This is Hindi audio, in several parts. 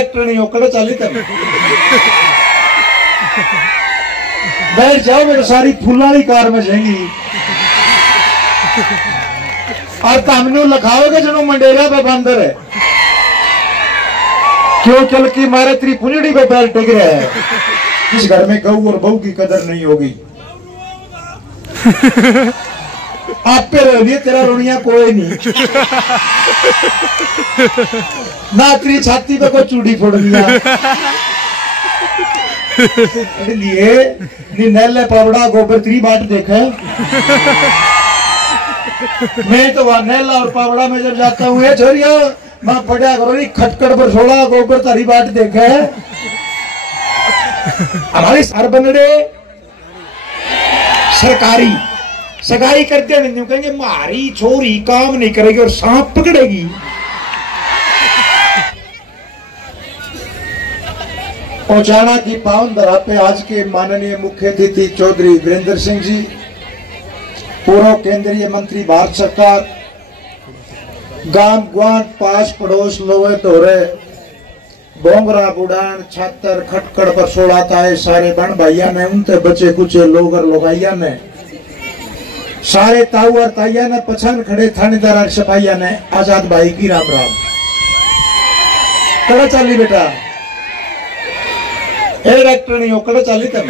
एक्टर नहीं हो कड़े चाली तक बैठ जाओ मेरे सारी फुल्लाली कार में जाएंगी और तामनू लखाओगे जनो मंडेला पे बंदर है क्यों चल की मारे तेरी पुंजड़ी पे पैर टिक रहा है। इस घर में गऊ और बहू की कदर नहीं होगी। आप पे रह लिए तेरा रोनिया कोई नहीं ना तेरी छाती पे कोई चूड़ी फोड़ दिया इसलिए नैले पावड़ा गोबर तेरी बाट देखे। मैं तो वहां नैला और पावड़ा में जब जाता हूँ छोरिया मैं पढ़ा करो नहीं खटकड़ पर छोड़ा गोबर तारी बाट देखे। हमारी सर बनड़े सरकारी सगाई करते नहीं कहेंगे मारी छोरी काम नहीं करेगी और सांप पकड़ेगी। ओचाना की पावन धरा पे आज के माननीय मुख्य अतिथि चौधरी वीरेंद्र सिंह जी, पूर्व केंद्रीय मंत्री भारत सरकार, गांव ग्वांट पास पड़ोस लोवे तोरे बोंगरा बुढ़ान छातर खटकड़ पर सोड़ाता है सारे बन भाइया ने उनते बचे कुछ लोग और लोगाइया ने सारे ताऊ और ताइया ने पछान खड़े थानेदार और सिपाहिया ने आजाद भाई की राम राम। कड़ा चाली बेटा एक्टर नहीं हो कड़ा चाली तक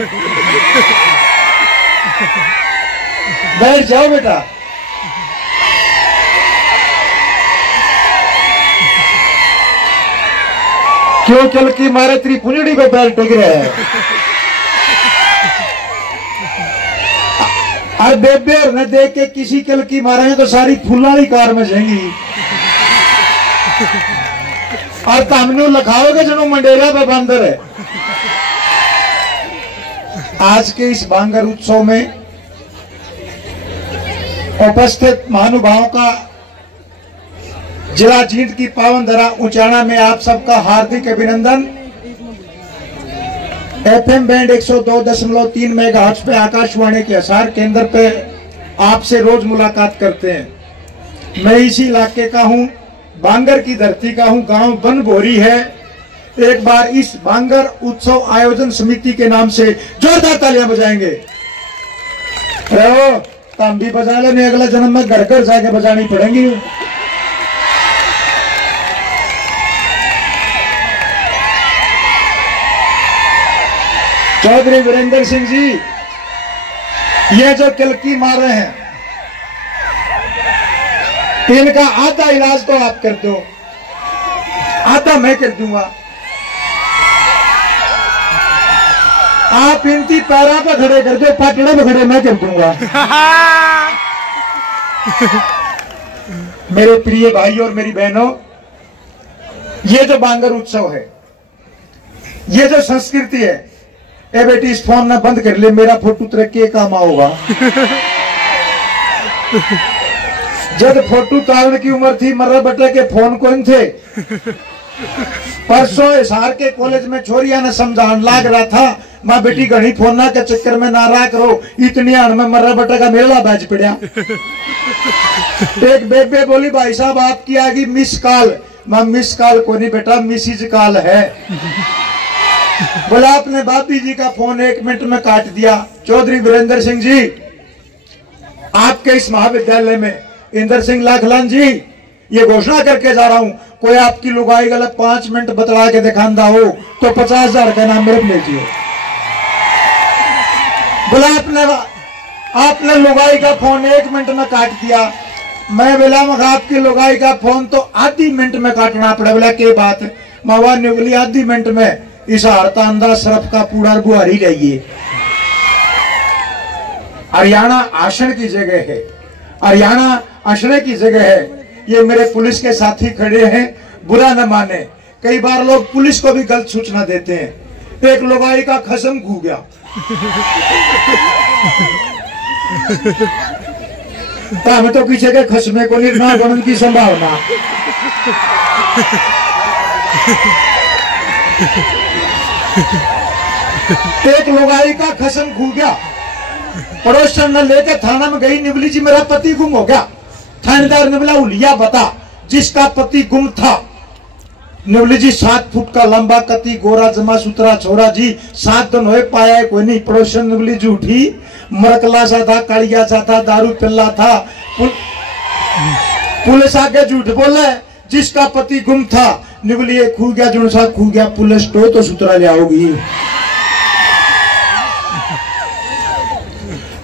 बैठ जाओ बेटा। क्यों चल की मारे तेरी पुंजड़ी पे पैर टिक रहा है और बेबे और न देख के किसी कल की मारे तो सारी फुल्लाली कार में जाएंगी और तामनू लखाओगे जनो मंडेला पे बंदर है। आज के इस बांगर उत्सव में उपस्थित महानुभावों का जिला जींद की पावन धरा उचाना में आप सबका हार्दिक अभिनंदन। एफएम बैंड 102.3 मेगाहर्ट्ज पे आकाशवाणी के हिसार केंद्र पे आपसे रोज मुलाकात करते हैं। मैं इसी इलाके का हूं, बांगर की धरती का हूं, गांव बनभोरी है। एक बार इस बांगर उत्सव आयोजन समिति के नाम से जोरदार तालियां बजाएंगे। ताम भी बजा लेने अगला जन्म में घर घर जाके बजानी पड़ेंगी। चौधरी वीरेंद्र सिंह जी ये जो किलकी मार रहे हैं इनका आधा इलाज तो आप कर दो, आधा मैं कर दूंगा। आप इनकी पैरा पे खड़े कर दो, पाटड़े पे खड़े मैं कर दूंगा। मेरे प्रिय भाई और मेरी बहनों, ये जो बांगर उत्सव है, ये जो संस्कृति है, ए बेटी इस फोन ना बंद कर ले, मेरा फोटो तेरे के काम आओगा। जब फोटो तारण की उम्र थी मर्रा बटे के फोन कौन थे। परसों हिसार के कॉलेज में छोरिया ने समझान लाग रहा था, माँ बेटी घनी फोना के चक्कर में ना रहा करो, इतनी आन में मर्रा बटे का मेला बैच पड़ा। एक बेबे बोली भाई साहब आपकी आ गई मिस कॉल। माँ मिस कॉल को नहीं बेटा, मिसिज कॉल है। बोला आपने बापी जी का फोन 1 मिनट में काट दिया। चौधरी वीरेंद्र सिंह जी, आपके इस महाविद्यालय में इंदर सिंह लाखलान जी ये घोषणा करके जा रहा हूं, कोई आपकी लुगाई गलत 5 मिनट बतला के दिखांदा हो तो 50,000 का नाम मेरे लीजिए। बोला आपने लुगाई का फोन 1 मिनट में काट दिया। मैं बोला मगर आपकी लुगाई का फोन तो आधी मिनट में काटना पड़ा। बोला क्या बात है? मावा निगली आधी मिनट में इस हरतांदा सरफ का पूरा बुहारी लाइए। हरियाणा आसन की जगह है, हरियाणा आसने की जगह है। ये मेरे पुलिस के साथी खड़े हैं, बुरा न माने। कई बार लोग पुलिस को भी गलत सूचना देते हैं। एक लुगाई का खसम खू गया। हमें तो पीछे के खसमे को निर्माण बनने की संभावना। एक लुगाई का खसम खू गया। पड़ोसन ने लेकर थाना में गई, निवली जी मेरा पति गुम हो गया। थानेदार ने बोला उलिया बता जिसका पति गुम था। निवली जी 7 फुट का लंबा कति गोरा जमा सुतरा छोरा जी 7 दिन हो पाया है कोई नहीं। पड़ोसन निवली जी उठी, मरकला सा था, कालिया सा था, दारू पिल्ला था। पुलिस आके झूठ बोले, जिसका पति गुम था निवली खू गया, जुनसा खू गया, पुलिस तो सुतरा ले आओगी।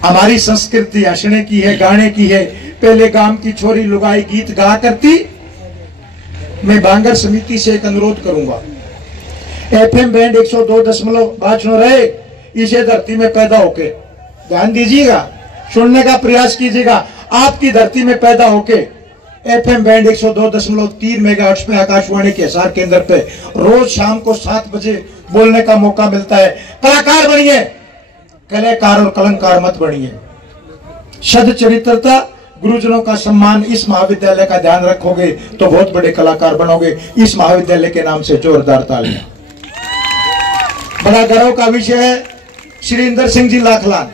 हमारी संस्कृति हंसने की है, गाने की है। पहले गांव की छोरी लुगाई गीत गा करती। मैं बांगर समिति से एक अनुरोध करूंगा, एफएम बैंड 102.5 रहे इसे धरती में पैदा होके, ध्यान दीजिएगा, सुनने का प्रयास कीजिएगा। आपकी धरती में पैदा होके एफएम बैंड 102.3 मेगाहर्ट्ज पे आकाशवाणी के हिसार केंद्र पे रोज शाम को 7 बजे बोलने का मौका मिलता है। कलाकार बनिए, कलाकार और कलंकार मत बनिए। सद चरित्रता, गुरुजनों का सम्मान, इस महाविद्यालय का ध्यान रखोगे तो बहुत बड़े कलाकार बनोगे। इस महाविद्यालय के नाम से जोरदार तालियां। बड़ा गर्व का विषय है, श्री इंदर सिंह जी लाखलान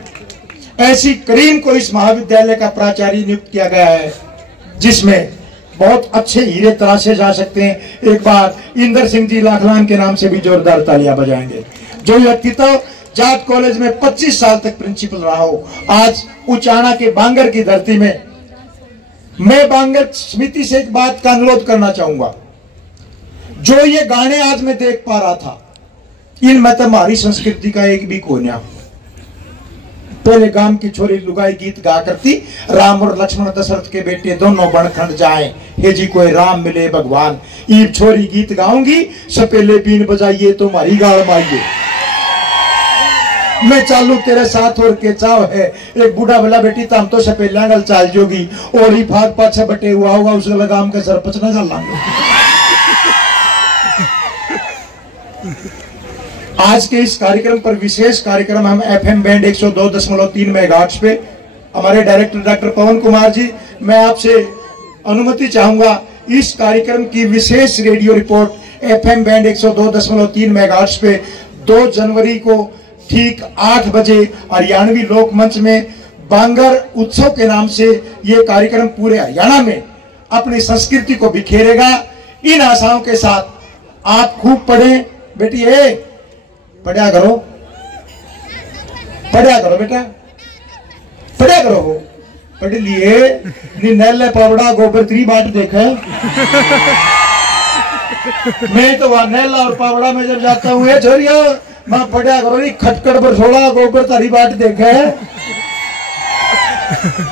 ऐसी करीम को इस महाविद्यालय का प्राचार्य नियुक्त किया गया है, जिसमें बहुत अच्छे हीरे तराशे जा सकते हैं। एक बार इंदर सिंह जी लाखलान के नाम से भी जोरदार तालियां बजाएंगे। जो व्यक्तित्व जाट कॉलेज में 25 साल तक प्रिंसिपल रहा हो, आज उचाना के बांगर की धरती में। मैं बांगर समिति से एक बात का अनुरोध करना चाहूंगा, जो ये गाने आज मैं देख पा रहा था, इनमें तो हमारी संस्कृति का एक भी कोना। पहले गांव की छोरी लुगाई गीत गा करती, राम और लक्ष्मण दशरथ के बेटे दोनों बनखंड जाए, हे जी कोई राम मिले भगवान। ईब छोरी गीत गाऊंगी, सपेले बीन बजाइए तो मारी गाल माइए। मैं चालू तेरे साथ और के चाव है, एक बूढ़ा भला बेटी तम तो सपेला गल चाल जोगी, और ही भाग पाछे बटे हुआ होगा, उसके लगाम के सरपंच न चल लांगे। आज के इस कार्यक्रम पर विशेष कार्यक्रम हम एफएम बैंड 102.3 मेगाहर्ट्ज पे हमारे डायरेक्टर डॉक्टर पवन कुमार जी, मैं आपसे अनुमति चाहूंगा इस कार्यक्रम की विशेष radio report FM band 102.3 megahertz पे 2 जनवरी को ठीक 8 बजे हरियाणवी लोक मंच में बांगर उत्सव के नाम से ये कार्यक्रम पूरे हरियाणा में अपनी संस्कृति को बिखेरेगा। इन आशाओं के साथ आप खूब पढ़ें बेटी, पढ़ा करो, पढ़ा करो बेटा, पढ़ा करो। पढ़ लिए नैले पावड़ा गोबर 3 बाट देखा। मैं तो वहां नैला और पावड़ा में जब जाता हूँ, छोरिया मैं पढ़ा करो, नहीं खटखट पर छोड़ा गोबर तारी बाट देखा है।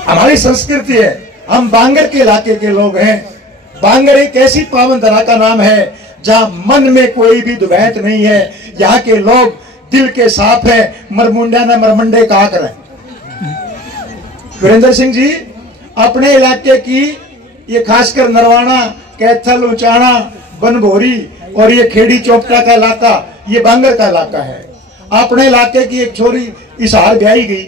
हमारी संस्कृति है, हम बांगर के इलाके के लोग हैं। बांगर एक ऐसी पावन धरा का नाम है जहां मन में कोई भी दुभैत नहीं है। यहाँ के लोग दिल के साफ है, मरमुंडा न मरमंडे कहा करें। वीरेंद्र सिंह जी अपने इलाके की, ये खासकर नरवाना, कैथल, उचाना, बनभोरी और ये खेड़ी चौपटा का इलाका, ये बांगर का इलाका है। अपने इलाके की एक छोरी हिसार ब्याही गई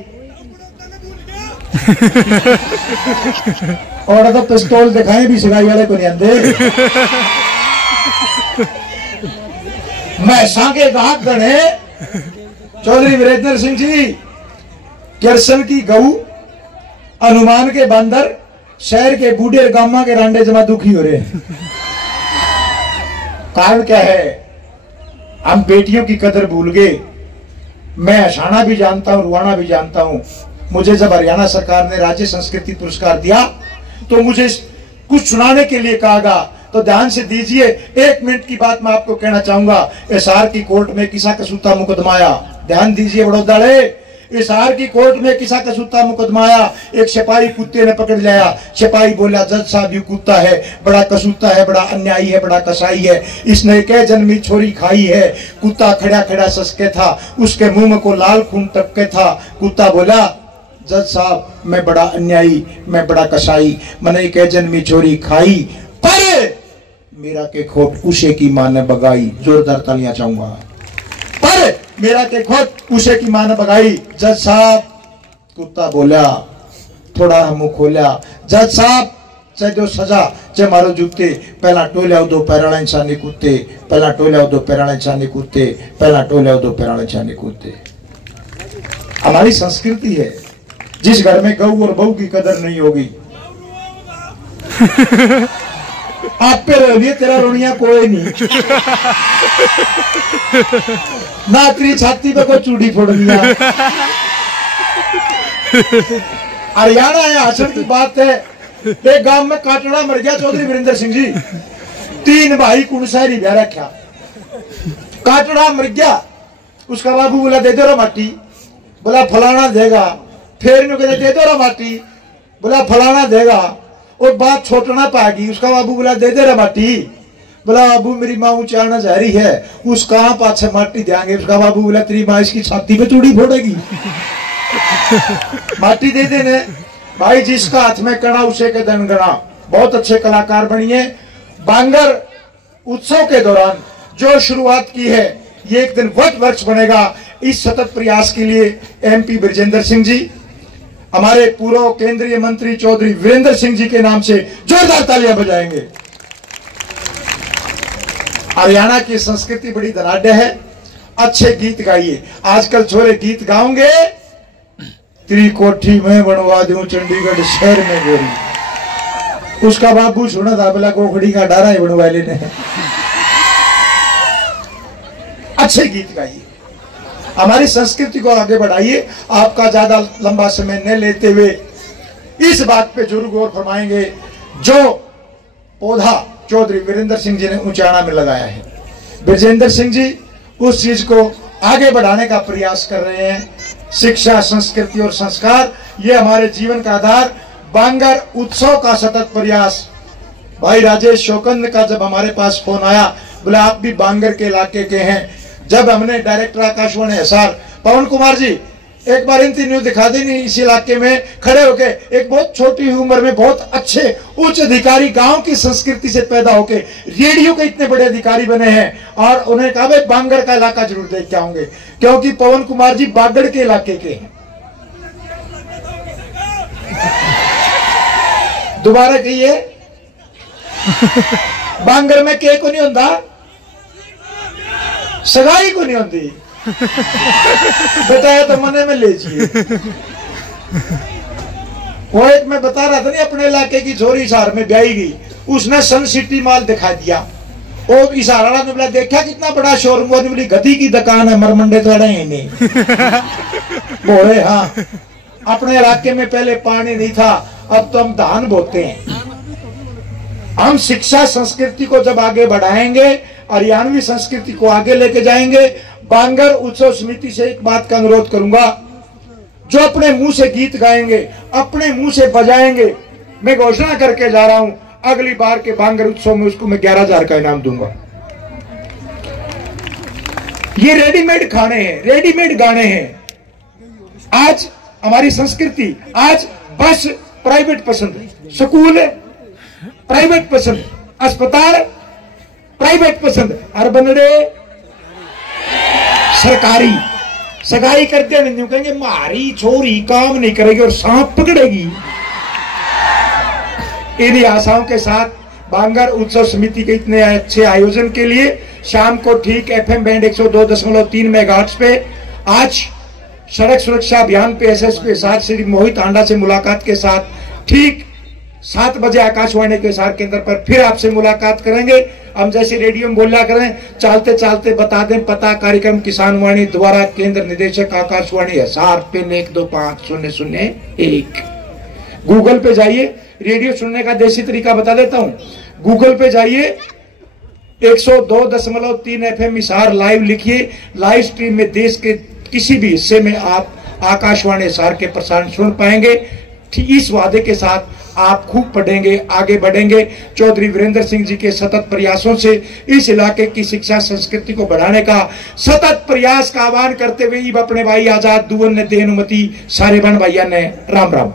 और तो पिस्तौल दिखाए भी सिलाई वाले को नहीं आते। मैं सांगे गाहक गणे चौधरी वीरेंद्र सिंह जी, किरसन की गऊ, हनुमान के बंदर, शहर के बूढ़े गामा के रांडे जमा दुखी हो रहे हैं। कारण क्या है? हम बेटियों की कदर भूल गए। मैं हंसाना भी जानता हूं, रुआना भी जानता हूं। मुझे जब हरियाणा सरकार ने राज्य संस्कृति पुरस्कार दिया तो मुझे कुछ सुनाने के लिए कहा गया, तो ध्यान से दीजिए। 1 मिनट की बात मैं आपको कहना चाहूंगा। हिसार की कोर्ट में किसा कसूता मुकदमा आया, ध्यान दीजिए बड़ौदाड़े। हिसार की कोर्ट में किसा कसूता मुकदमा आया। एक सिपाही कुत्ते ने पकड़ लिया। सिपाही बोला, जज साहब ये कुत्ता है, बड़ा कसूता है, बड़ा अन्यायी है, बड़ा कसाई है, इसने कह जन्मी छोरी खाई है। कुत्ता खड़ा खड़ा ससके था, उसके मुंह में को लाल खून टपके था। कुत्ता बोला, जज साहब मैं बड़ा अन्यायी, मैं बड़ा कसाई, मैंने कह जन्मी छोरी खाई, पर मेरा के खोट उसे की मां ने बगाई। जोरदार तालियां चाहूंगा। पर मेरा के खोट उसे की मां ने बगाई। जज साहब, कुत्ता बोला, थोड़ा मुंह खोलिया। जज साहब चाहे दो सजा चाहे मारो जुगते, पहला टोलिया दो पैराणा इंसानी कुत्ते, पहला टोलिया दो पैराणा इंसानी कुत्ते, पहला टोलिया दो पैराणा इंसानी कुत्ते। हमारी संस्कृति है। जिस घर में गऊ और बहू की कदर नहीं होगी आप पे रो लिए, तेरा रोनिया कोई नहीं ना, तेरी छाती पे कोई चूड़ी फोड़ दिया। हरियाणा है, हसन की बात है। एक गांव में काटड़ा मर गया, चौधरी वीरेंद्र सिंह जी। 3 भाई कुणसारी ब्याह रखा, काटड़ा मर गया। उसका बाबू बोला दे दो रा माटी, बोला फलाना देगा। फिर कहते दे दो रा माटी, बोला फलाना देगा। और बात छोटना पाएगी, उसका बाबू बोला दे दे रा माटी, बोला बाबू मेरी माँ ऊंचाना जा रही है, उस कहां पाछे माटी देंगे। उसका बाबू बोला तेरी माँ इसकी छाती पे चूड़ी फोड़ेगी। माटी दे देने भाई, जिसका हाथ में कड़ा उसे के दिन गणा। बहुत अच्छे कलाकार बनिए। बांगर उत्सव के दौरान जो शुरुआत की है, ये एक दिन वट वर्ष बनेगा। इस सतत प्रयास के लिए MP ब्रजेंद्र सिंह जी, हमारे पूर्व केंद्रीय मंत्री चौधरी वीरेंद्र सिंह जी के नाम से जोरदार तालियां बजाएंगे। हरियाणा की संस्कृति बड़ी धनाढ़ है। अच्छे गीत गाइए। आजकल छोरे गीत गाओगे, तेरी कोठी में बनवा दूं चंडीगढ़ शहर में गोरी। उसका बाबू सुना था, बोला गोखड़ी का डारा ही बनवा लेने। अच्छे गीत गाइए, हमारी संस्कृति को आगे बढ़ाइए। आपका ज्यादा लंबा समय न लेते हुए इस बात पे जरूर गौर फरमाएंगे, जो पौधा चौधरी वीरेंद्र सिंह जी ने ऊंचाना में लगाया है, ब्रजेंद्र सिंह जी उस चीज को आगे बढ़ाने का प्रयास कर रहे हैं। शिक्षा, संस्कृति और संस्कार, ये हमारे जीवन का आधार। बांगर उत्सव का सतत प्रयास। भाई राजेश शोकंद का जब हमारे पास फोन आया, बोला आप भी बांगर के इलाके के हैं। जब हमने डायरेक्टर आकाशवाणी हिसार पवन कुमार जी एक बार इनती न्यूज दिखा दी, नहीं इस इलाके में खड़े होके एक बहुत छोटी उम्र में बहुत अच्छे उच्च अधिकारी, गांव की संस्कृति से पैदा होके रेडियो के इतने बड़े अधिकारी बने हैं। और उन्हें कहा भाई बांगर का इलाका जरूर देख के आऊंगे, क्योंकि पवन कुमार जी बागड़ के इलाके के हैं। दोबारा कहिए, बांगर में के को नहीं होता, सगाई को नहीं होती। बताया तो मने में ले जाइए। वो एक मैं बता रहा था नहीं, अपने इलाके की छोरी हिसार में ब्याही गई, उसने सन सिटी माल दिखा दिया। वो हिसार वाला ने बोला देखा कितना बड़ा शोरूम, वो बोली गति की दुकान है, मरमंडे थोड़े ही नहीं। बोले हाँ, अपने इलाके में पहले पानी नहीं था, अब तो हम धान बोते हैं। हम शिक्षा संस्कृति को जब आगे बढ़ाएंगे, हरियाणवी संस्कृति को आगे लेके जाएंगे। बांगर उत्सव समिति से एक बात का अनुरोध करूंगा, जो अपने मुंह से गीत गाएंगे, अपने मुंह से बजाएंगे, मैं घोषणा करके जा रहा हूं, अगली बार के बांगर उत्सव में उसको मैं 11,000 का इनाम दूंगा। ये रेडीमेड खाने हैं, रेडीमेड गाने हैं। आज हमारी संस्कृति, आज बस प्राइवेट पसंद, स्कूल प्राइवेट पसंद, अस्पताल प्राइवेट पसंद, हर बनड़े सरकारी। सगाई करते नहीं कहेंगे मारी छोरी काम नहीं करेगी और सांप पकड़ेगी। इन्हीं आशाओं के साथ बांगर उत्सव समिति के इतने अच्छे आयोजन के लिए शाम को ठीक FM बैंड 102.3 मेगाहर्ट्ज पे आज सड़क सुरक्षा अभियान पे SSP हिसार श्री मोहित आंडा से मुलाकात के साथ ठीक 7 बजे आकाशवाणी के हिसार केंद्र पर फिर आपसे मुलाकात करेंगे। हम जैसे रेडियो में बोला करें, चलते चलते बता दें पता, कार्यक्रम किसान वाणी द्वारा केंद्र निदेशक आकाशवाणी हिसार पिन 125001। गूगल पे जाइए, रेडियो सुनने का देसी तरीका बता देता हूं। गूगल पे जाइए, 102.3 FM हिसार लाइव लिखिए। लाइव स्ट्रीम में देश के किसी भी हिस्से में आप आकाशवाणी हिसार के प्रसारण सुन पाएंगे। इस वादे के साथ आप खूब पढ़ेंगे, आगे बढ़ेंगे। चौधरी वीरेंद्र सिंह जी के सतत प्रयासों से इस इलाके की शिक्षा संस्कृति को बढ़ाने का सतत प्रयास का आह्वान करते हुए अपने भाई आजाद दुवन ने दे अनुमति, सारे बन भैया ने राम राम।